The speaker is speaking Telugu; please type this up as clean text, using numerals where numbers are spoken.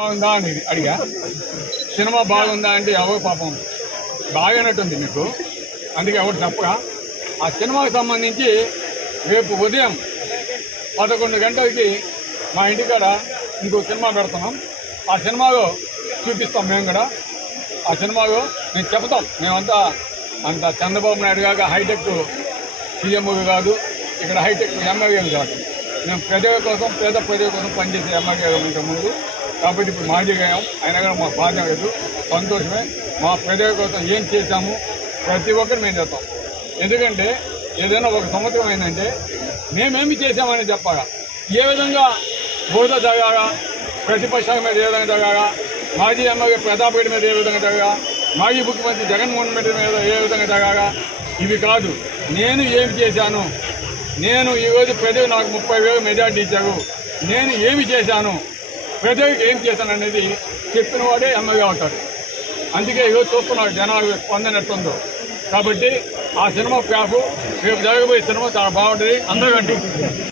బాగుందా అని అడిగా. సినిమా బాగుందా అంటే ఎవరు పాపం బాగానట్టుంది మీకు, అందుకే ఎవరు చెప్పగా. ఆ సినిమాకి సంబంధించి రేపు ఉదయం 11 గంటలకి మా ఇంటికాడ ఇంకో సినిమా పెడుతున్నాం. ఆ సినిమాలో చూపిస్తాం మేము కూడా. ఆ సినిమాలో మేము చెప్తాం, మేమంతా అంత చంద్రబాబు నాయుడు కాక హైటెక్ సీఎం కాదు, ఇక్కడ హైటెక్ ఎమ్మెల్యేలు కాదు. మేము ప్రజల కోసం, పేద ప్రజల కోసం పనిచేసే ఎమ్మెల్యేలు ఇంతకు ముందు. కాబట్టి ఇప్పుడు మాజీగా అయ్యాం, అయినా కూడా మాకు బాధ లేదు, సంతోషమే. మా ప్రజల కోసం ఏం చేశాము ప్రతి ఒక్కరు మేము చెప్తాం. ఎందుకంటే ఏదైనా ఒక సంవత్సరం అయిందంటే మేమేమి చేశామని చెప్పగా, ఏ విధంగా బోధ జరగాగా, ప్రతిపక్షాల మీద ఏ విధంగా జరగాగా, మాజీ ఎమ్మెల్యే ప్రతాప్ రెడ్డి మీద ఏ విధంగా జరగా, మాజీ ముఖ్యమంత్రి జగన్మోహన్ రెడ్డి మీద ఏ విధంగా జరగాగా, ఇవి కాదు. నేను ఏమి చేశాను, నేను ఈరోజు ప్రజలు నాకు 30,000 మెజార్టీ ఇచ్చారు, నేను ఏమి చేశాను, ప్రజలకు ఏం చేశాను అనేది చెప్పిన వాడే ఎమ్మెల్యే అవుతాడు. అందుకే ఈరోజు చూస్తున్నారు జనాలు స్పందన ఎట్టుందో. కాబట్టి ఆ సినిమా ప్యాపు రేపు జరగబోయే సినిమా చాలా బాగుంటుంది అందరికంటే.